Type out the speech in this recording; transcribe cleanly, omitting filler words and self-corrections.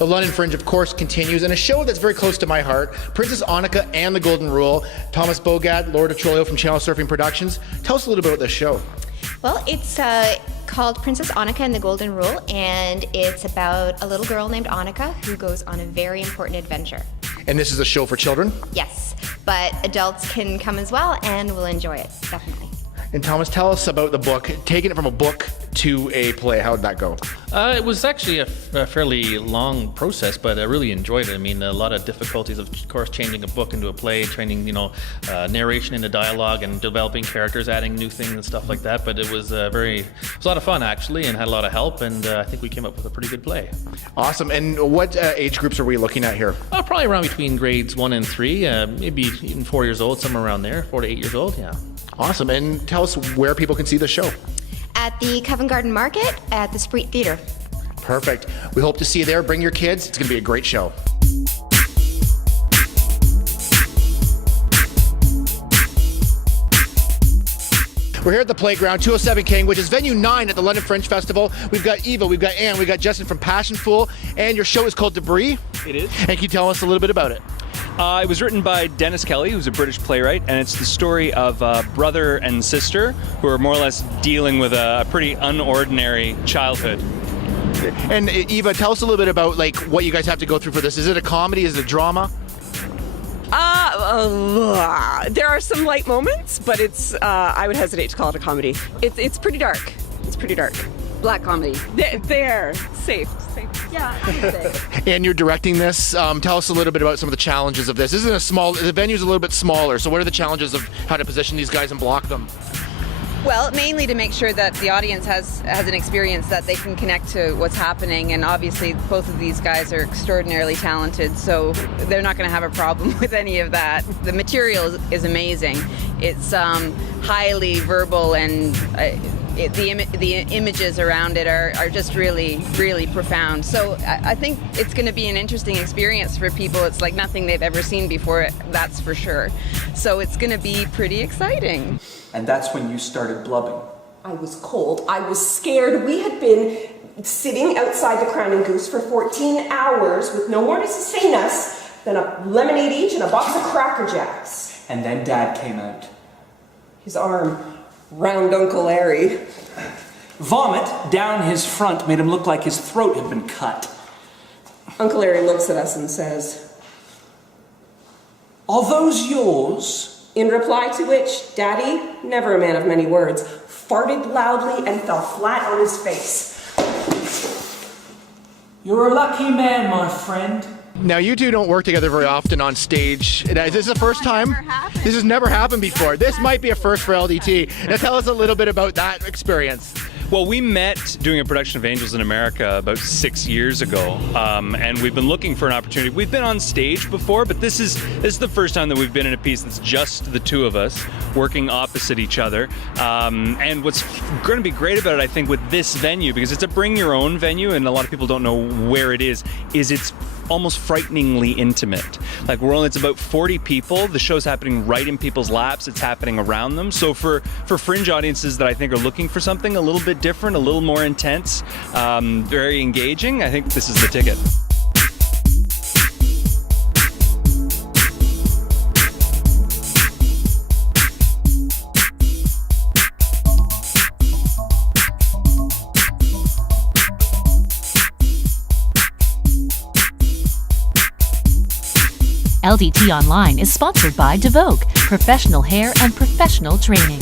The London Fringe, of course, continues, and a show that's very close to my heart, Princess Annika and the Golden Rule. Thomas Bogad, Lord of Trolio from Channel Surfing Productions. Tell us a little bit about this show. Well, it's called Princess Annika and the Golden Rule, and it's about a little girl named Annika who goes on a very important adventure. And this is a show for children? Yes, but adults can come as well and will enjoy it, definitely. And Thomas, tell us about the book, taking it from a book to a play. How did that go? It was actually a fairly long process, but I really enjoyed it. I mean, a lot of difficulties, of course, changing a book into a play, training, narration into dialogue and developing characters, adding new things and stuff like that. But it was it was a lot of fun, actually, and had a lot of help, and I think we came up with a pretty good play. Awesome. And what age groups are we looking at here? Probably around between grades 1 and 3, maybe even 4 years old, somewhere around there, 4 to 8 years old, yeah. Awesome. And tell us where people can see the show. At the Covent Garden Market at the Spree Theatre. Perfect. We hope to see you there. Bring your kids. It's going to be a great show. We're here at the Playground, 207 King, which is venue 9 at the London Fringe Festival. We've got Eva, we've got Anne, we've got Justin from Passion Fool, and your show is called Debris. It is. And can you tell us a little bit about it? It was written by Dennis Kelly, who's a British playwright, and it's the story of a brother and sister who are more or less dealing with a pretty unordinary childhood. And Eva, tell us a little bit about what you guys have to go through for this. Is it a comedy? Is it a drama? There are some light moments, but it's I would hesitate to call it a comedy. It's pretty dark. It's pretty dark. Black comedy. There. Safe. Yeah, I would say. And you're directing this. Tell us a little bit about some of the challenges of this. The venue's a little bit smaller, so what are the challenges of how to position these guys and block them? Well, mainly to make sure that the audience has an experience that they can connect to what's happening, and obviously both of these guys are extraordinarily talented, so they're not going to have a problem with any of that. The material is amazing. It's highly verbal, and the images around it are just really, really profound. So I think it's going to be an interesting experience for people. It's like nothing they've ever seen before, that's for sure. So it's going to be pretty exciting. And that's when you started blubbing. I was cold. I was scared. We had been sitting outside the Crown and Goose for 14 hours with no more to sustain us than a lemonade each and a box of Cracker Jacks. And then Dad came out. His arm round Uncle Larry. Vomit down his front made him look like his throat had been cut. Uncle Larry looks at us and says, "Are those yours?" In reply to which, Daddy, never a man of many words, farted loudly and fell flat on his face. "You're a lucky man, my friend." Now, you two don't work together very often on stage. Is this the first time? This has never happened before. This might be a first for LDT. Now, tell us a little bit about that experience. Well, we met doing a production of Angels in America about 6 years ago, and we've been looking for an opportunity. We've been on stage before, but this is the first time that we've been in a piece that's just the two of us working opposite each other. And what's going to be great about it, I think, with this venue, because it's a bring-your-own venue, and a lot of people don't know where it is it's almost frighteningly intimate. It's about 40 people. The show's happening right in people's laps. It's happening around them. So for fringe audiences that I think are looking for something a little bit different, a little more intense, very engaging, I think this is the ticket. LDT Online is sponsored by Devoke, professional hair and professional training.